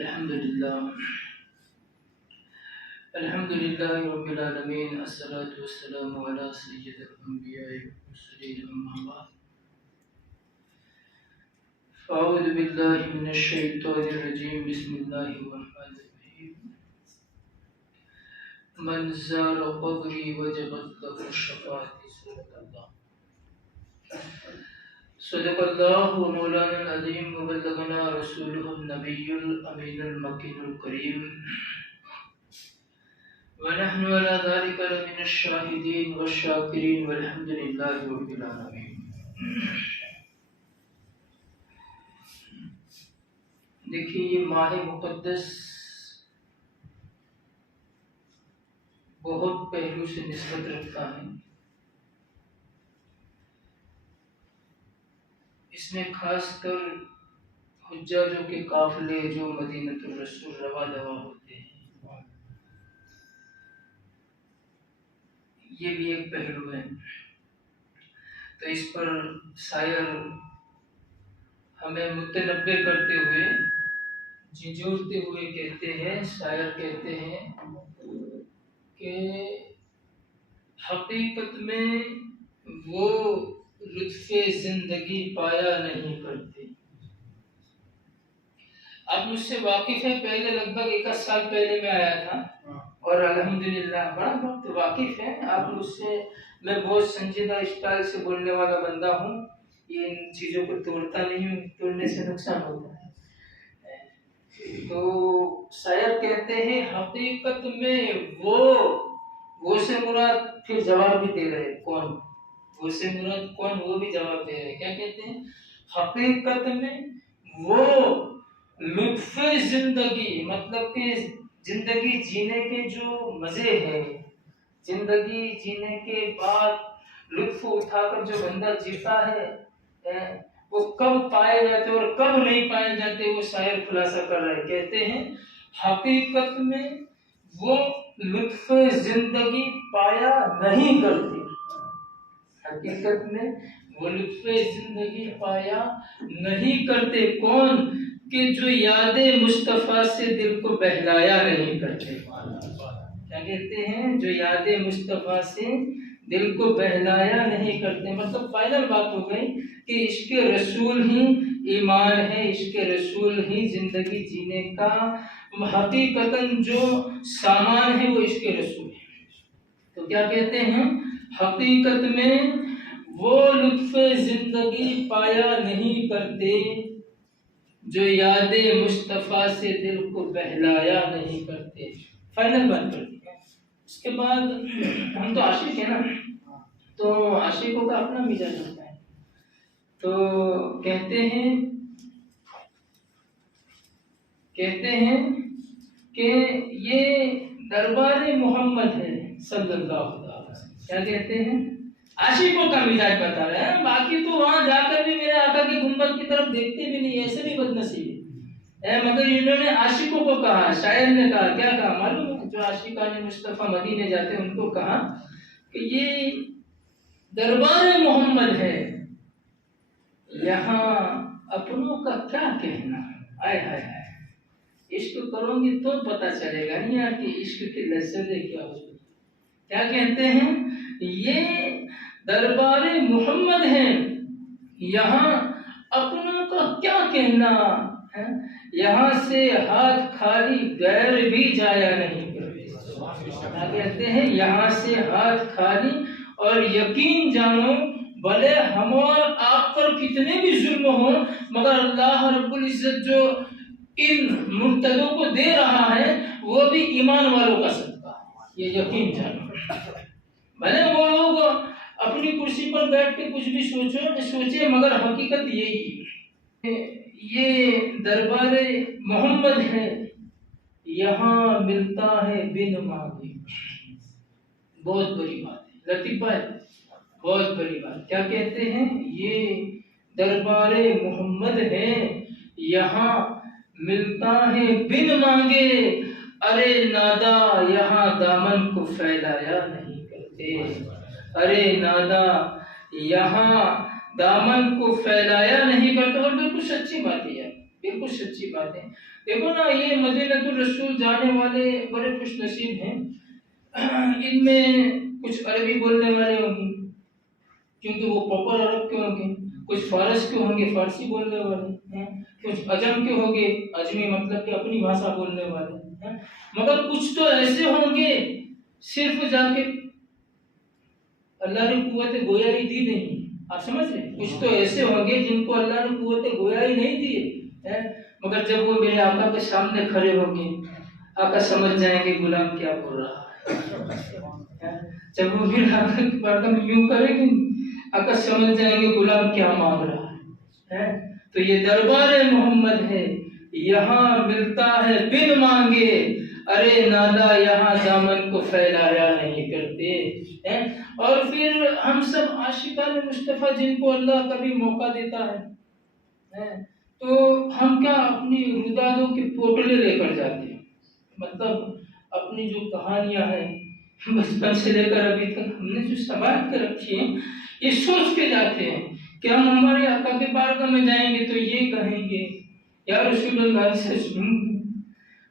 الحمد لله رب العالمين، الصلاة والسلام على سيد الأنبياء والمرسلين، أما بعد فأعوذ بالله من الشيطان الرجيم. بسم الله الرحمن الرحيم. من زار قبري وجبت له الشفاعة. صدق الله ومولانا العظيم وبلغنا رسوله النبي الأمين المكين الكريم، ونحن على ذلك لمن الشاهدين والشاكرين والحمد لله رب العالمين. دیکھیے، یہ ماہ مقدس بہت پہلو سے نسبت رکھتا ہے. اس میں خاص کر حجاجوں کے قافلے جو مدینۃ الرسول رواں ہوتے ہیں، یہ بھی ایک پہلو ہے. تو اس پر شاعر ہمیں متنبع کرتے ہوئے، جھنجھوڑتے ہوئے کہتے ہیں، شاعر کہتے ہیں کہ حقیقت میں وہ لطف زندگی پایا نہیں کرتے. آپ مجھ سے واقف ہیں، پہلے لگ بھگ 1 سال پہلے میں آیا تھا اور الحمدللہ بڑا وقت واقف ہے آپ مجھ سے. میں بہت سنجیدہ اسٹائل سے بولنے والا بندہ ہوں، یہ ان چیزوں کو توڑتا نہیں ہوں، توڑنے سے نقصان ہوتا ہے. تو شاعر کہتے ہیں حقیقت میں وہ سے مراد، پھر جواب بھی دے رہے کون، وہ سے مراد کون، وہ بھی جواب دے رہے. کیا کہتے ہیں؟ حقیقت میں وہ لطف زندگی، مطلب کہ زندگی جینے کے جو مزے ہیں، زندگی جینے کے بعد لطف اٹھا کر جو بندہ جیتا ہے، وہ کب پائے جاتے اور کب نہیں پائے جاتے، وہ شاعر خلاصہ کر رہے. کہتے ہیں حقیقت میں وہ لطف زندگی پایا نہیں کرتے. حقیقت میں وہ لطف زندگی پایا نہیں کرتے. کون؟ کہ جو یاد مصطفیٰ سے دل کو بہلایا نہیں کرتے. کیا کہتے ہیں؟ جو یاد مصطفیٰ سے دل کو بہلایا نہیں کرتے. مطلب فائنل بات ہو گئی کہ عشق رسول ہی ایمان ہے، عشق رسول ہی زندگی جینے کا حقیقتاً جو سامان ہے وہ عشق رسول ہے. تو کیا کہتے ہیں؟ حقیقت میں وہ لطف زندگی پایا نہیں کرتے جو یاد مصطفیٰ سے دل کو بہلایا نہیں کرتے. فائنل بات کر دی. اس کے بعد ہم تو عاشق ہیں نا، تو عاشقوں کا اپنا مزاج ہوتا ہے. تو کہتے ہیں کہ یہ دربار محمد ہے صلی اللہ علیہ وسلم. کیا کہتے ہیں؟ عاشقوں کا مزاج بتا رہے ہیں. باقی تو وہاں جا کر بھی میرے آقا کی گنبد کی طرف دیکھتے بھی نہیں، ایسے بھی بد نصیب ہے. مگر انہوں نے عاشقوں کو کہا، شاعر نے کہا، کیا کہا معلوم ہے؟ جو عاشقان مصطفیٰ مدینے جاتے ہیں ان کو کہا کہ یہ دربار محمد ہے، یہاں اپنوں کا کیا کہنا. آئے ہائے ہائے، عشق کرو گی تو پتہ چلے گا نہیں کہ عشق کی لذتیں کیا ہوتی. کیا کہتے ہیں؟ یہ دربار محمد ہے، یہاں اپنوں کا کیا کہنا ہے، یہاں سے ہاتھ خالی غیر بھی جایا نہیں کرتے. کیا کہتے ہیں؟ یہاں سے ہاتھ خالی، اور یقین جانو بھلے ہم اور آپ پر کتنے بھی ظلم ہوں، مگر اللہ رب العزت جو ان مرتدوں کو دے رہا ہے وہ بھی ایمان والوں کا صدقہ ہے. یہ یقین جانو. بھلے وہ لوگ اپنی کرسی پر بیٹھ کے کچھ بھی سوچے، مگر حقیقت یہی ہے. یہ دربار محمد ہے، یہاں ملتا ہے بن مانگے. بہت بڑی بات ہے لطیفہ ہے، بہت بڑی بات. کیا کہتے ہیں؟ یہ دربار محمد ہے، یہاں ملتا ہے بن مانگے. ارے نادا یہاں دامن کو پھیلایا نہیں کرتے. ارے نادا یہاں دامن کو پھیلایا نہیں کرتے. اور بالکل سچی بات ہے یار، بالکل سچی بات ہے. دیکھو نا یہ مدینۃ الرسول جانے والے بڑے خوش نصیب ہیں، ان میں کچھ عربی بولنے والے ہوں گے کیونکہ وہ پراپر عرب کے ہوں گے، کچھ فارس کے ہوں گے فارسی بولنے والے ہیں، کچھ عجم کے ہوں گے عجمی مطلب کہ اپنی بھاشا بولنے والے ہیں، مگر کچھ تو ایسے ہوں گے صرف جا کے اللہ نے قوت گویائی دی نہیں، آپ سمجھ رہے ہیں، کچھ تو ایسے ہوں گے جن کو اللہ نے قوت گویائی نہیں دی، مگر جب وہ میرے آقا کے سامنے کھڑے ہوں گے آقا سمجھ جائیں گے غلام کیا بول رہا ہے، جب وہ میرے آقا کی بارگاہ میں یوں کریں گے آقا سمجھ جائیں گے غلام کیا مانگ رہا ہے۔ تو یہ دربار محمد ہے، یہاں ملتا ہے بن مانگے، ارے نادا یہاں دامن کو پھیلایا نہیں کرتے۔ اور پھر ہم سب عاشقان مصطفیٰ جن کو اللہ کبھی موقع دیتا ہے تو ہم کیا اپنی رودادوں کے پوٹلے لے کر جاتے ہیں، مطلب اپنی جو کہانیاں ہیں بچپن سے لے کر ابھی تک ہم نے جو سنبھال کے رکھی ہیں یہ سوچ کے جاتے ہیں کہ ہم ہمارے آقا کے بارگاہ میں جائیں گے تو یہ کہیں گے یا رسول اللہ سے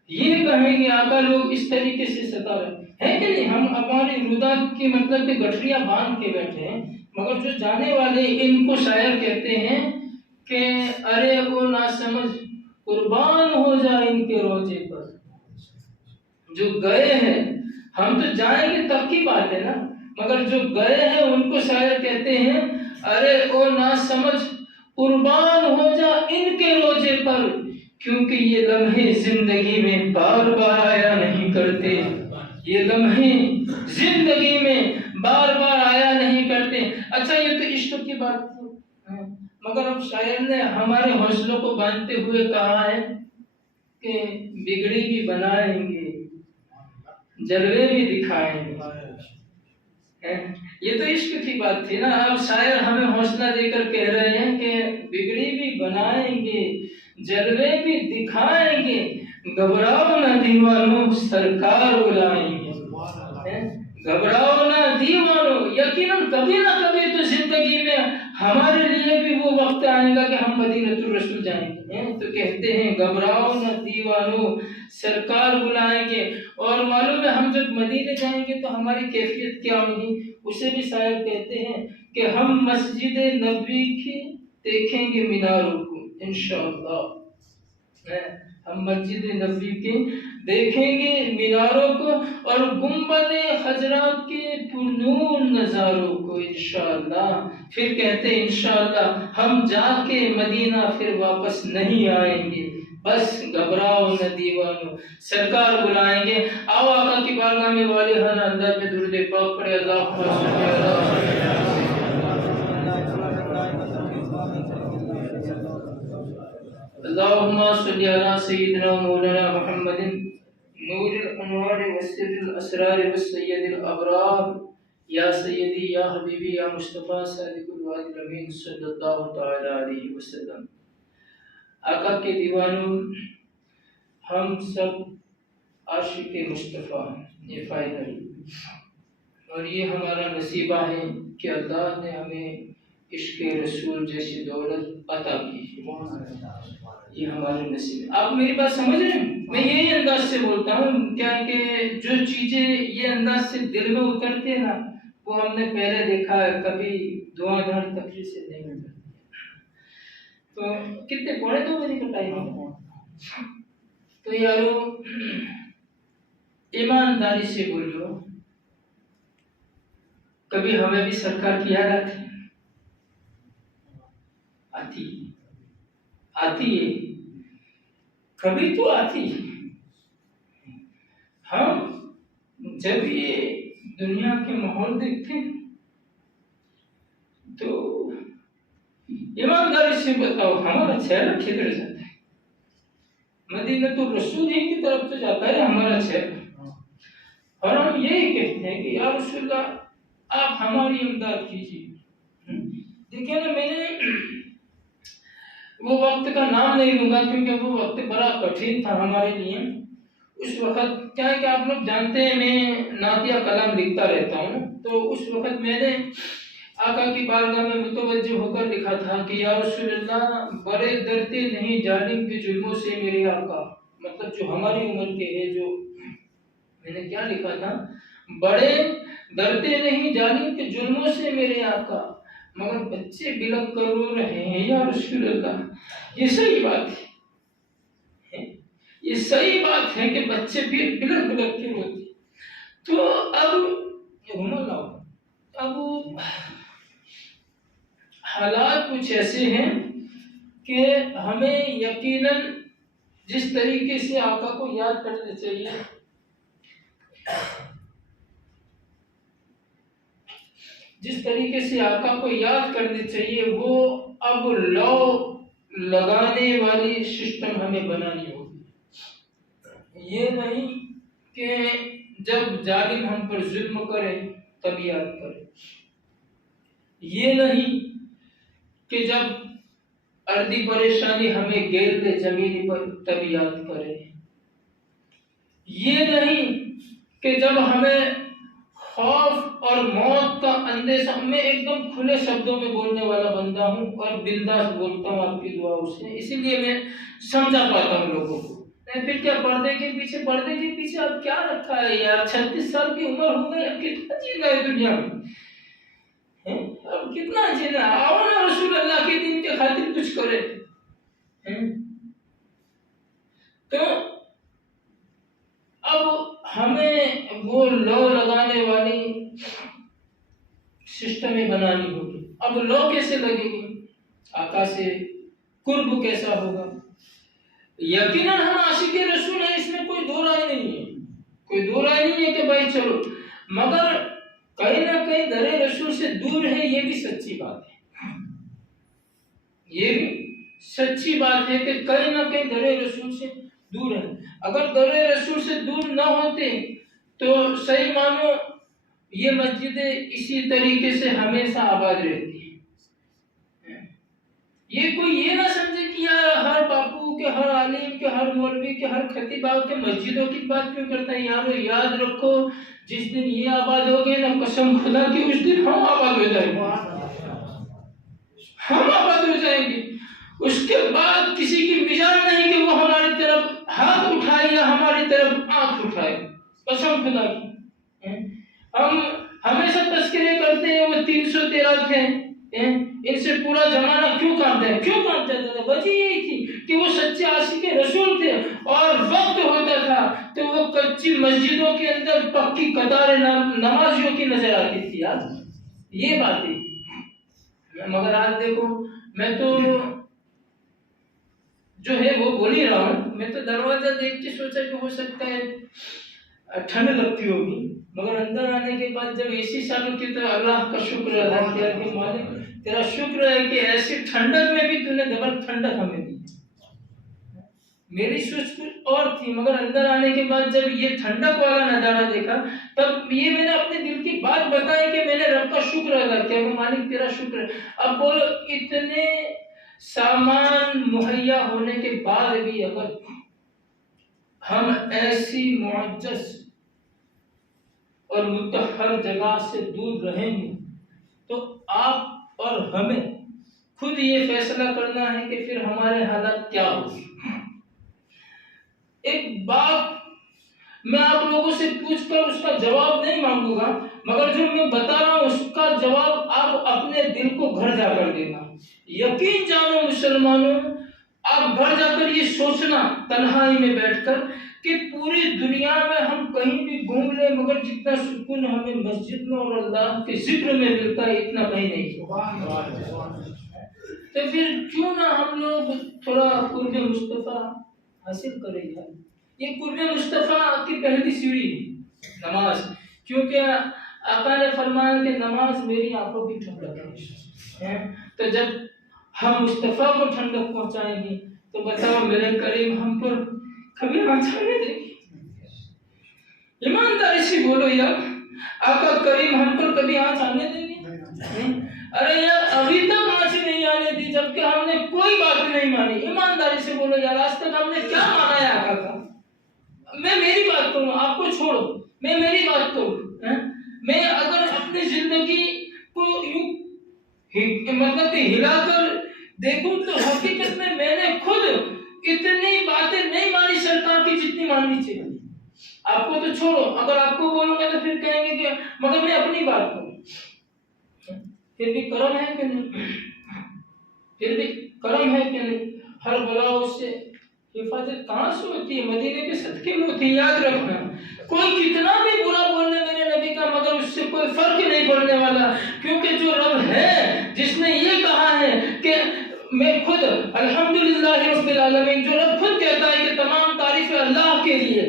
یہ کہیں گے آقا لوگ اس طریقے سے ستا رہے ہیں کہ نہیں، ہم ہماری روداد کی مطلب کہ گٹھریاں باندھ کے بیٹھے ہیں، مگر جو جانے والے ان کو شاعر کہتے ہیں کہ ارے وہ نہ سمجھ قربان ہو جائے ان کے روزے پر، جو گئے ہیں ہم تو جائیں گے تب کی بات ہے نا، مگر جو گئے ہیں ان کو شاعر کہتے ہیں ارے او نہ سمجھ قربان ہو جا ان کے روزے پر، کیونکہ یہ لمحے زندگی میں بار بار آیا نہیں کرتے، یہ لمحے زندگی میں بار بار آیا نہیں کرتے۔ اچھا یہ تو عشق کی بات تھی، مگر اب شاعر نے ہمارے حوصلوں کو باندھتے ہوئے کہا ہے کہ بگڑی بھی بنائیں گے جلوے بھی دکھائیں گے، یہ تو عشق کی بات تھی نا، اب شاعر ہمیں حوصلہ دے کر کہہ رہے ہیں کہ بگڑی بھی بنائیں گے جلوے بھی دکھائیں گے، گھبراؤ نہ دیوانوں سرکار بلائیں گے، گھبراؤ نہ دیوانوں، یقیناً کبھی نہ کبھی تو زندگی میں ہمارے لیے بھی وہ وقت آئے گا کہ ہم مدینۃ الرسول جائیں گے، تو کہتے ہیں گھبراؤ نہ دیوانوں سرکار بلائیں گے، اور معلوم ہے ہم جب مدینے جائیں گے تو ہماری کیفیت کیا ہوگی، اسے بھی شاعر کہتے ہیں کہ ہم مسجد نبوی کی دیکھیں گے میناروں کو انشاءاللہ، ہم مسجد نبوی کے دیکھیں گے میناروں کو اور گنبد خضرا کے پرنور نظاروں کو انشاءاللہ، پھر کہتے ہیں انشاءاللہ ہم جا کے مدینہ پھر واپس نہیں آئیں گے، بس گھبراؤ نہ دیوانو سرکار بلائیں گے۔ آؤ آقا کی بارگاہ میں والہانہ انداز میں درود پاک پڑھے، اللہم صلی علی اللهم صل على سيدنا مولانا محمد نور الانوار وسر الاسرار والسيد الابرار یا سیدی یا حبیبی یا مصطفیٰ صادق الوعد الامین صلی اللہ تعالی علیہ وسلم۔ آقا کے دیوانوں، ہم سب عاشق مصطفیٰ ہیں، یہ فائدہ اور یہ ہمارا نصیبہ ہے کہ اللہ نے ہمیں عشق رسول جیسی دولت عطا کی، یہ ہمارے نصیب ہے۔ آپ میری بات سمجھ رہے ہیں؟ میں یہی انداز سے بولتا ہوں کیا کہ جو چیزیں یہ انداز سے دل میں اترتے ہیں نا وہ ہم نے پہلے دیکھا ہے، کبھی دعا دھڑ تقریر سے نہیں اترتی۔ تو کتنے پونے 2 بجے کا ٹائم ہے، تو یارو ایمانداری سے بولو، کبھی ہمیں بھی سرکار کی یاد آتی ہے، کبھی تو آتی ہے۔ ہم جب یہ دنیا کے ماحول دیکھتے ہیں تو ایمانداری سے بتاؤ ہمارا چہرہ کدھر جاتا ہے؟ مدینۃ الرسول ہی کی طرف تو جاتا ہے ہمارا چہرہ، اور ہم یہی کہتے ہیں کہ یا رسول اللہ آپ ہماری امداد کیجیے۔ دیکھیں نا، میں نے وہ وقت کا نام نہیں لوں گا کیونکہ وہ وقت بڑا کٹھن تھا ہمارے لیے۔ اس وقت کیا ہے کہ آپ لوگ جانتے ہیں میں نعتیہ کلام لکھتا رہتا ہوں، تو اس وقت میں نے آقا کی بارگاہ میں متوجہ ہو کر لکھا تھا کہ یا رسول اللہ بڑے ڈرتے نہیں ظالم کے ظلموں سے میرے آقا، مطلب جو ہماری عمر کے ہے، جو میں نے کیا لکھا تھا، بڑے ڈرتے نہیں ظالم کے ظلموں سے میرے آقا، مگر بچے بلک کر رو رہے ہیں یا رسول اللہ۔ یہ صحیح بات ہے، یہ صحیح بات ہے کہ بچے پھر بلک بلک کے روتے۔ تو اب حالات کچھ ایسے ہیں کہ ہمیں یقیناً جس طریقے سے آقا کو یاد کرنا چاہیے، جس طریقے سے آقا کو یاد کرنی چاہیے، وہ اب لو لگانے والی سسٹم ہمیں بنانی ہوگی۔ یہ نہیں کہ جب ظالم ہم پر ظلم کرے تب یاد کرے، یہ نہیں کہ جب ارضی پریشانی ہمیں گھیر دے زمین پر تب یاد کرے، یہ نہیں کہ جب ہمیں خوف اور موت کا اندیشہ، میں ایک دم کھلے شبدوں میں بولنے والا بندہ ہوں اور بنداس بولتا ہوں آپ کی دعاؤں سے، اسی لیے میں سمجھا پاتا ہوں لوگوں کو۔ پھر کیا پردے کے پیچھے اب کیا رکھا ہے یار، 36 سال کی عمر ہو گئی، اب کتنا جینا ہے دنیا میں، اب کتنا جینا ہے، آؤ نا رسول اللہ کے دین کے خاطر کچھ کرے۔ تو اب ہمیں وہ لو لگانے والی سسٹمیں بنانی ہوگی۔ اب لو کیسے لگے گی، آقا سے قرب کیسا ہوگا؟ یقیناً ہم عاشق رسول ہیں، اس میں کوئی دو رائے نہیں ہے کہ بھائی چلو، مگر کہیں نہ کہیں در رسول سے دور ہے، یہ بھی سچی بات ہے، یہ بھی سچی بات ہے کہ کہیں نہ کہیں در رسول سے دور ہے۔ اگر در رسول سے دور نہ ہوتے تو صحیح مانو یہ مسجدیں اسی طریقے سے ہمیشہ آباد رہتی ہیں۔ یہ کوئی یہ نہ سمجھے کہ یار ہر باپو کے، ہر عالم کے، ہر مولوی کے، ہر خطیب کے مسجدوں کی بات کیوں کرتا ہے۔ یارو یاد رکھو، جس دن یہ آباد ہو گئے نا، قسم خدا کی اس دن ہم آباد ہو جائیں گے، ہم آباد ہو جائیں گے۔ اس کے بعد کسی کی مجال نہیں کہ وہ ہماری طرف ہاتھ اٹھائے یا ہماری طرف آنکھ اٹھائے، قسم خدا کی۔ ہم ہمیشہ تذکرے کرتے ہیں وہ 313 تھے، ان سے پورا زمانہ کیوں کانپتا تھا؟ وجہ یہی تھی کہ وہ سچے عاشق رسول تھے، اور وقت ہوتا تھا تو وہ کچی مسجدوں کے اندر پکی قطار نمازیوں کی نظر آتی تھی یار، یہ بات ہے۔ مگر آج دیکھو، میں تو جو ہے وہ بول ہی رہا ہوں، میں تو دروازہ دیکھ کے سوچا کہ ہو سکتا ہے ٹھنڈ لگتی ہوگی، مگر اندر آنے کے بعد جب اسی چالو کی تو اللہ کا شکر ادا کیا کہ مالک تیرا شکر ہے کہ ایسی ٹھنڈک میں بھی تو نے ڈبل ٹھنڈک ہمیں دی۔ میری سوچ کچھ اور تھی، مگر اندر آنے کے بعد جب یہ ٹھنڈک والا نظارہ دیکھا تب یہ میں نے اپنے دل کی بات بتائی کہ میں نے رب کا شکر ادا کیا کہ مالک تیرا شکر ہے۔ اب بولو، اتنے سامان مہیا ہونے کے بعد بھی اگر ہم ایسی معجز اور متحر جگہ سے دور رہیں گے تو آپ اور ہمیں خود یہ فیصلہ کرنا ہے کہ پھر ہمارے حالات کیا ہوگی۔ ایک بات میں آپ لوگوں سے پوچھ کر اس کا جواب نہیں مانگوں گا، مگر جو میں بتا رہا ہوں اس کا جواب آپ اپنے دل کو گھر جا کر دینا۔ یقین جانو مسلمانوں، آپ گھر جا کر یہ سوچنا تنہائی میں بیٹھ کر کہ پوری دنیا میں ہم کہیں بھی گھوم لیں، مگر جتنا سکون ہمیں مسجد میں اور اللہ کے ذکر میں ملتا ہے اتنا کہیں نہیں۔ تو پھر کیوں نہ ہم لوگ تھوڑا قرب مصطفیٰ حاصل کریں گے۔ یہ قرب مصطفیٰ کی پہلی سیڑھی ہے نماز، کیونکہ آقا نے فرمایا کہ نماز میری آنکھوں کی ٹھنڈک ہے۔ تو جب ہم مصطفیٰ کو ٹھنڈک پہنچائیں گے تو بتاؤ میرے کریم ہم پر کبھی آنچ آنے دیں گے؟ ایمانداری سے بولو یار، آقا کریم ہم پر کبھی آنچ آنے دیں گے؟ ارے یار ابھی تک آنچ نہیں آنے دی جبکہ ہم نے کوئی بات نہیں مانی۔ ایمانداری سے بولو یار، آج تک ہم نے کیا مانا ہے آقا کا؟ میں میری بات کروں، آپ کو چھوڑو، میں میری بات کروں۔ میں اگر اپنی زندگی کو یوں مطلب کہ ہلا کر دیکھوں تو حقیقت میں میں نے خود اتنی باتیں نہیں مانی سرکار کی جتنی ماننی چاہیے. آپ کو تو چھوڑو، اگر آپ کو بولوں گا تو پھر کہیں گے کہ مگر میں اپنی بات کروں. پھر بھی کرم ہے کہ نہیں؟ پھر بھی کرم ہے کہ نہیں؟ ہر بلاؤ سے حفاظت کہاں سے ہوتی ہے؟ مدینے کے صدقے میں ہوتی ہے. یاد رکھنا، کوئی کتنا بھی برا بولنے میرے نبی کا، مگر اس سے کوئی فرق نہیں پڑنے والا. کیونکہ جو رب ہے جس نے یہ کہا ہے کہ میں خود الحمدللہ رب العالمین، جو رب خود کہتا ہے کہ تمام تعریف اللہ کے لیے،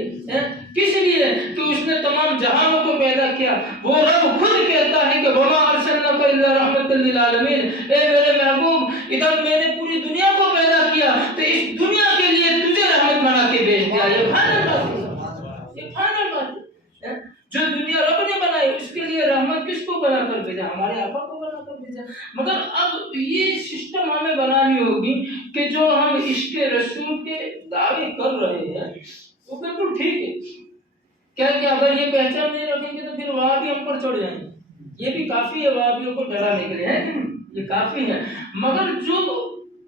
کس لیے؟ کہ اس نے تمام جہانوں کو پیدا کیا. وہ رب خود کہتا ہے کہ وما ارسلناک الا رحمۃ للعالمین، اے میرے محبوب ادھر میں نے پوری دنیا کو پیدا کیا تو اس دنیا کے لیے تجھے رحمت بنا کے بھیج دیا. یہ فائنل بات ہے، یہ فائنل بات ہے. جو دنیا رب نے بنائی اس کے لیے رحمت کس کو بنا کر بھیجا؟ ہمارے آقا کو بنا کر بھیجا. مگر اب یہ سسٹم ہمیں بنانی ہوگی کہ جو ہم عشق رسول کے دعوے کر رہے ہیں وہ بالکل ٹھیک ہے. کیا کہ اگر یہ پہچان نہیں رکھیں گے تو پھر وہاں بھی ہم پر چڑھ جائیں گے. یہ بھی کافی ہے وہابیوں کو ڈرانے کے لیے، ہے کہ نہیں؟ یہ کافی ہے. مگر جو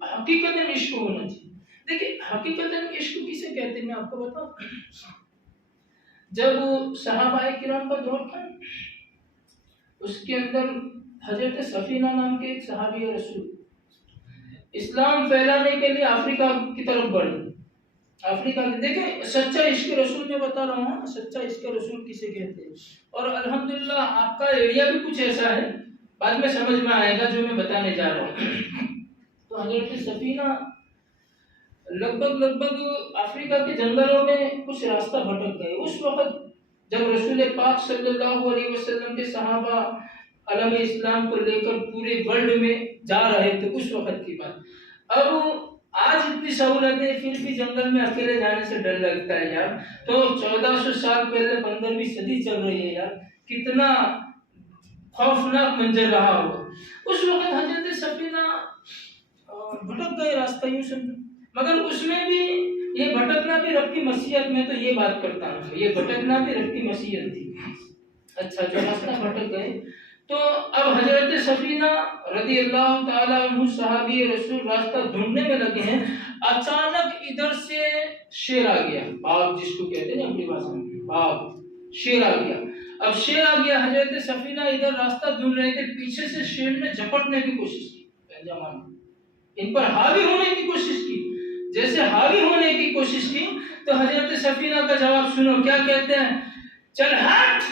حقیقت عشق ہونا چاہیے. دیکھیں حقیقت عشق کسے کہتے ہیں میں آپ کو بتاؤں. جب صحابہ کرام کا دور تھا اس کے اندر حضرت سفینہ نام کے ایک صحابی رسول اسلام پھیلانے کے لیے افریقہ کی طرف بڑھے. افریقہ کے دیکھیں سچا عشق رسول میں بتا رہا ہوں، سچا عشق رسول کسے کہتے ہیں. اور الحمدللہ آپ کا ایریا بھی کچھ ایسا ہے، بعد میں سمجھ میں آئے گا جو میں بتانے جا رہا ہوں. تو حضرت سفینہ لگ بھگ افریقہ کے جنگلوں میں کچھ راستہ بھٹک گئے. اس وقت جب رسول پاک صلی اللہ علیہ وسلم کے صحابہ علم اسلام کو لے کر پورے ورلڈ میں جا رہے تھے، اس وقت کی بات. اب آج اتنی سہولتیں پھر بھی جنگل میں اکیلے جانے سے ڈر لگتا ہے یار. تو 1400 سال پہلے 15ویں صدی چل رہی ہے یار، کتنا خوفناک منظر رہا ہو. اس وقت حضرت سفینہ بھٹک گئے راستہ یوں سمجھو. مگر اس میں بھی یہ بھٹکنا بھی رب کی مشیت، میں تو یہ بات کرتا ہوں یہ بھٹکنا بھی رب کی مشیت تھی. اچھا جو راستہ بھٹک گئے تو اب حضرت سفینہ رضی اللہ تعالیٰ عنہ صحابی رسول راستہ ڈھونڈنے میں لگے ہیں. اچانک ادھر سے شیر آ گیا، باغ جس کو کہتے ہیں اپنی بھاشا میں باغ، شیر آ گیا. اب شیر آ گیا، حضرت سفینہ ادھر راستہ ڈھونڈ رہے تھے، پیچھے سے شیر نے جھپٹنے کی کوشش کی. ان پر حاوی ہونے کی کوشش کی. جیسے حاوی ہونے کی کوشش کی تو حضرت سفینہ کا جواب سنو کیا کہتے ہیں. چل ہٹ.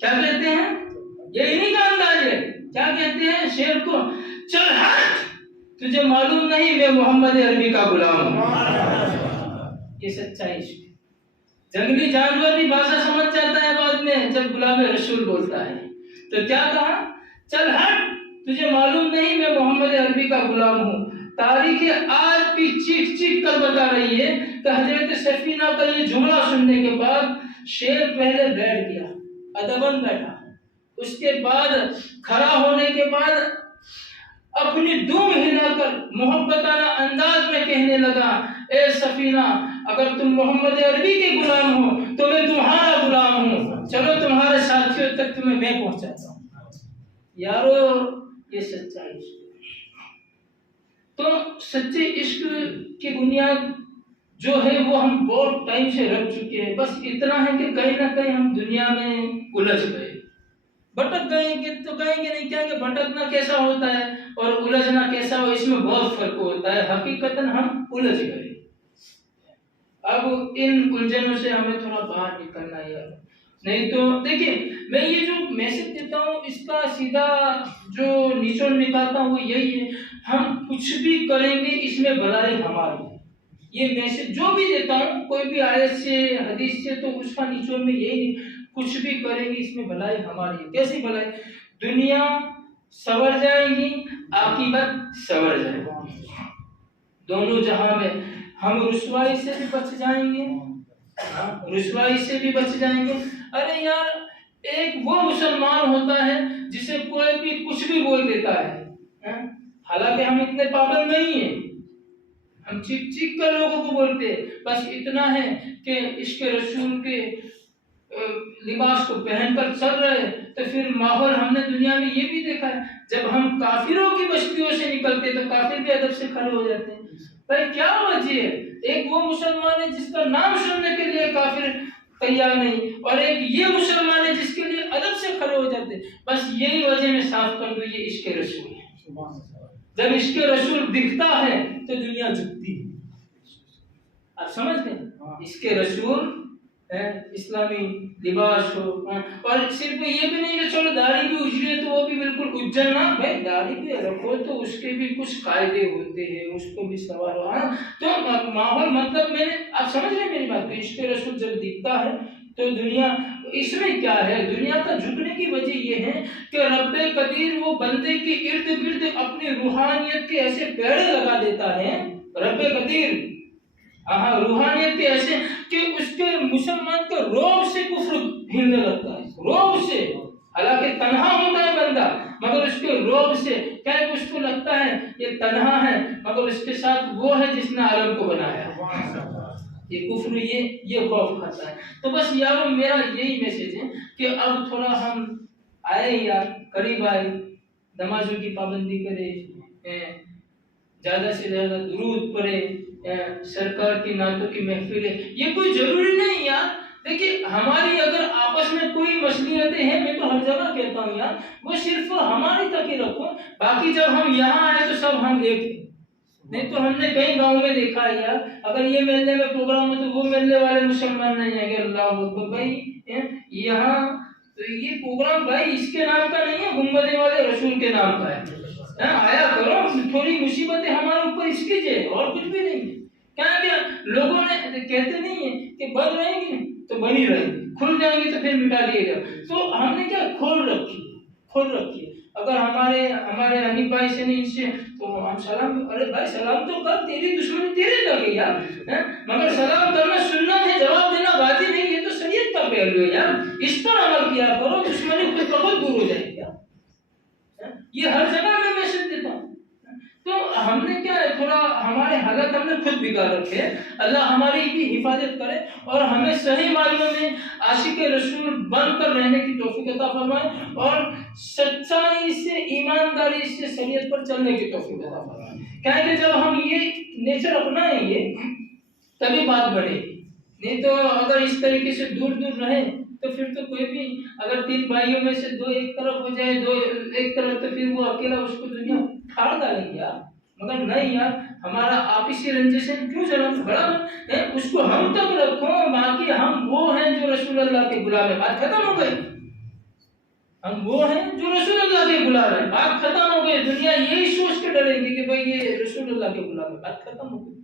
کیا کہتے ہیں؟ یہ انہی کا انداز ہے. کیا کہتے ہیں شیر کو؟ چل ہٹ، تجھے معلوم نہیں میں محمد عربی کا غلام ہوں. یہ سچا عشق. جنگلی جانور بھی بھاشا سمجھ جاتا ہے بعد میں جب غلام رسول بولتا ہے. تو کیا کہا؟ چل ہٹ، تجھے معلوم نہیں میں محمد عربی کا غلام ہوں. تاریخ آج بھی چیخ چیخ کر بتا رہی ہے کہ حضرت سفینہ کا یہ جملہ سننے کے بعد شیر پہلے بیٹھ گیا، ادباً بیٹھا. اس کے بعد کھڑا ہونے کے بعد اپنی دم ہلا کر محبتانہ انداز میں کہنے لگا، اے سفینہ اگر تم محمد عربی کے غلام ہو تو میں تمہارا غلام ہوں. چلو تمہارے ساتھیوں تک تمہیں میں پہنچاتا ہوں. یارو یہ سچا عشق. تو سچے عشق کی بنیاد جو ہے وہ ہم بہت ٹائم سے رکھ چکے ہیں. بس اتنا ہے کہ کہیں نہ کہیں ہم دنیا میں الجھ گئے. بھٹک گئے کہ تو کہیں گے نہیں کیا کہ بھٹکنا کیسا ہوتا ہے اور الجھنا کیسا ہو، اس میں بہت فرق ہوتا ہے. حقیقتاً ہم الجھ گئے. اب ان الجھنوں سے ہمیں تھوڑا باہر نکلنا ہے. نہیں تو دیکھیں میں یہ جو میسج دیتا ہوں اس کا سیدھا جو نچوڑ نکالتا ہوں وہ یہی ہے، ہم کچھ بھی کریں گے اس میں بھلائی ہماری. یہ میسج جو بھی دیتا ہوں کوئی بھی آیت سے حدیث سے تو اس کا نچوڑ میں یہی نہیں، کچھ بھی کریں گے اس میں بھلائی ہماری ہے. کیسی بھلائی؟ دنیا سنور جائے گی، عاقبت سنور جائے گی. دونوں جہاں میں ہم رسوائی سے بھی بچ جائیں گے، رسوائی سے بھی بچ جائیں گے. ارے یار ایک وہ مسلمان ہوتا ہے جسے کوئی بھی کچھ بھی بول دیتا ہے، حالانکہ ہم اتنے پابند نہیں ہیں، ہم چیخ چیخ کر لوگوں کو بولتے. بس اتنا ہے کہ عشق رسول کے لباس کو پہن کر چل رہے. تو پھر ماحول ہم نے دنیا میں یہ بھی دیکھا ہے، جب ہم کافروں کی بستیوں سے نکلتے تو کافر بھی ادب سے کھڑے ہو جاتے ہیں. بھائی کیا وجہ ہے؟ ایک وہ مسلمان ہے جس کا نام سننے کے لیے کافر تیار نہیں، اور ایک یہ مسلمان ہے جس کے لیے ادب سے کھڑے ہو جاتے. بس یہی وجہ میں صاف کر دوں، یہ عشق رسول ہے. جب عشق رسول دکھتا ہے تو دنیا جھکتی ہے. آپ سمجھ گئے؟ عشق رسول اسلامی لباس ہو، اور صرف یہ بھی نہیں کہ چلو داڑھی بھی اجڑے تو وہ بھی بالکل اجڑ نہ، بھائی داڑھی بھی رکھو تو اس کے بھی کچھ قاعدے ہوتے ہیں، اس کو بھی سوارو. تو ماحول مطلب میں نے، آپ سمجھ رہے ہیں میری بات؟ تو عشق رسول جب دکھتا ہے تو دنیا، اس میں کیا ہے؟ دنیا کا جھکنے کی وجہ یہ ہے کہ رب قدیر وہ بندے کے ارد گرد اپنی روحانیت کے ایسے پیڑے لگا دیتا ہے. رب قدیر روحانیت کے ایسے کہ اس کے مسلمان کے روب سے کفر ہلنے لگتا ہے، روب سے. حالانکہ تنہا ہوتا ہے بندہ مگر اس کے روب سے کیا اس کو لگتا ہے یہ تنہا ہے مگر اس کے ساتھ وہ ہے جس نے عالم کو بنایا. یہ کفر یہ خوف کھاتا ہے. تو بس یارو میرا یہی میسج ہے کہ اب تھوڑا ہم آئے یار، قریب آئے، نمازوں کی پابندی کرے، زیادہ سے زیادہ درود پڑھے، سرکار کی نعتوں کی محفلیں. یہ کوئی ضروری نہیں یار. دیکھیے ہماری اگر آپس میں کوئی مصلیحتیں ہیں، میں تو ہر جگہ کہتا ہوں یار، وہ صرف ہماری تک ہی رکھو. باقی جب ہم یہاں آئے تو سب ہم ایک تھے. نہیں تو ہم نے کئی گاؤں میں دیکھا ہے یار، اگر یہ محلے میں پروگرام ہو تو وہ محلے والے مسلمان نہیں ہیں کہ اللہ اکبر. بھائی یہاں تو یہ پروگرام بھائی اس کے نام کا نہیں ہے، گنبد والے رسول کے نام کا ہے. آیا کرو، تھوڑی مصیبتیں ہمارے اوپر اس کیجیے، اور کچھ بھی نہیں. کیا لوگوں نے کہتے نہیں ہیں کہ بند رہیں گی تو بنی رہے گی، کھل جائیں گی تو پھر مٹا دیے جاؤ. تو ہم نے کیا کھول رکھی. اگر ہمارے حنیف بھائی سے نہیں سے تو ہم سلام، ارے بھائی سلام تو کر، تیری دشمنی تیرے تک ہے یار. مگر سلام کرنا سنت ہے، جواب دینا واجب نہیں. یہ تو شریعت کا پہلو ہے یار، اس پر عمل کیا کرو، دشمنی خود بخود دور ہو جائے گی. یہ ہر جگہ میں میسج دیتا ہوں. تو ہم نے کیا ہے، تھوڑا ہمارے حالات ہم نے خود بگاڑ رکھے. اللہ ہماری بھی حفاظت کرے اور ہمیں صحیح معنوں میں عاشق رسول بن کر رہنے کی توفیق عطا فرمائے، اور سچائی سے، ایمانداری سے شریعت پر چلنے کی توفیق عطا فرمائے. کہ جب ہم یہ نیچر اپنائیں گے تبھی بات بڑھے گی. نہیں تو اگر اس طریقے سے دور رہے تو پھر تو کوئی بھی، اگر 3 بھائیوں میں سے 2 ایک طرف ہو جائے، 2 ایک طرف، تو پھر وہ اکیلا اس کو دنیا کھاڑ ڈالیں گے یار. مگر نہیں یار، ہمارا آپسی رنجشن کیوں جنم بڑا ہے، اس کو ہم تک رکھو. باقی ہم وہ ہیں جو رسول اللہ کے غلام ہیں، بات ختم ہو گئی. ہم وہ ہیں جو رسول اللہ کے غلام ہیں، بات ختم ہو گئی. دنیا یہی سوچ کے ڈرے گی کہ بھائی یہ رسول اللہ کے غلام ہے، بات ختم ہو گئی.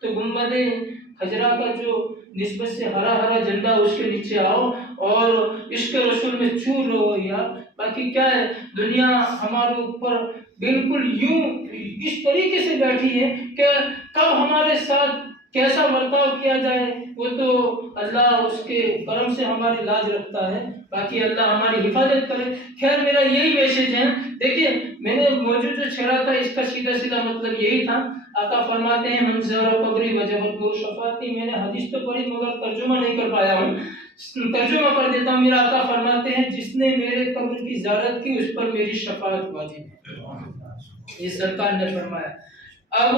تو گنبد خضرا کا جو نسبت سے ہرا جھنڈا، اس کے نیچے آؤ اور عشق رسول میں چور رہو یار. باقی کیا ہے، دنیا ہمارے اوپر بالکل یوں اس طریقے سے بیٹھی ہے کہ کب ہمارے ساتھ کیسا برتاؤ کیا جائے وہ تو اللہ اس کے کرم سے ہماری لاج رکھتا ہے. باقی اللہ ہماری حفاظت کرے. خیر میرا یہی میسج ہے. دیکھیے میں نے موجود جو چھیڑا تھا اس کا سیدھا مطلب یہی تھا. آقا فرماتے ہیں منظر و قبری وجبت گور شفاعتی. میں نے حدیث تو پڑھی مگر ترجمہ نہیں کر پایا ہوں، ترجمہ کر دیتا ہوں. میرا آقا فرماتے ہیں جس نے میرے قبر کی زیارت کی اس پر میری شفاعت واجب ہے. یہ سرکار نے فرمایا. اب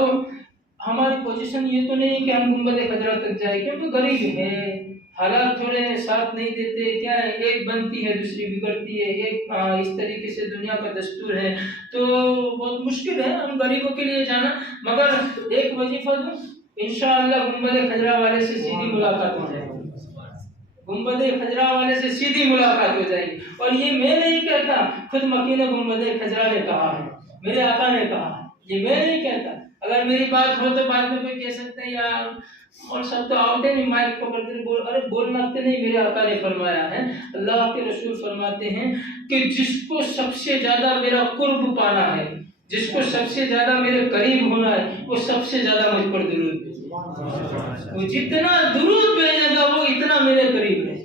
ہماری پوزیشن یہ تو نہیں کہ ہم گنبد خضرا تک جائیں کیونکہ غریب ہے، حالات تھوڑے ساتھ نہیں دیتے. کیا ہے، ایک بنتی ہے دوسری بگڑتی ہے، ایک اس طریقے سے دنیا کا دستور ہے. تو بہت مشکل ہے ہم غریبوں کے لیے جانا. مگر ایک وظیفہ دوں، انشاءاللہ گنبد خضرا والے سے سیدھی ملاقات ہو جائے گی. گنبد خضرا والے سے سیدھی ملاقات ہو جائے گی. اور یہ میں نہیں کہتا، خود مکین گنبد خضرا نے کہا ہے، میرے آقا نے کہا ہے، یہ میں نہیں کہتا. اگر میری بات ہو تو بعد میں کوئی کہہ سکتے ہیں یار اور سب تو آتے نہیں مائک پکڑتے بول، ارے بولنا آتے نہیں. میرے آقا نے فرمایا ہے، اللہ کے رسول فرماتے ہیں کہ جس کو سب سے زیادہ میرا قرب پانا ہے، جس کو سب سے زیادہ میرے قریب ہونا ہے، وہ سب سے زیادہ مجھ پر درود بھیجے. وہ جتنا درود بھیجے گا وہ اتنا میرے قریب ہے.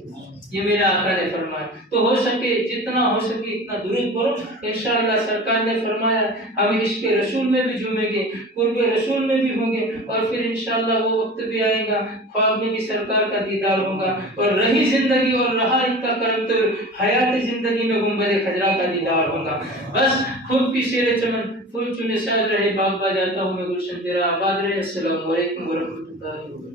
یہ میرے آقا نے فرمایا. تو ہو سکے جتنا ہو سکے اتنا درود پڑھو. انشاءاللہ سرکار نے فرمایا ہم عشق رسول میں بھی جھومیں گے, قرب رسول میں بھی ہوں گے, اور پھر انشاءاللہ وہ وقت بھی آئے گا خواب میں بھی سرکار کا دیدار ہوگا, اور رہی زندگی اور رہا ان کا کرم تو حیات زندگی میں گنبد خضرا کا دیدار ہوگا. بس خود بھی شیر چمن پھول چنے ساز رہے, باغ با جاتا ہوں میں گلشن تیرا آباد رہے. السلام علیکم ورحمۃ اللہ وبرکاتہ.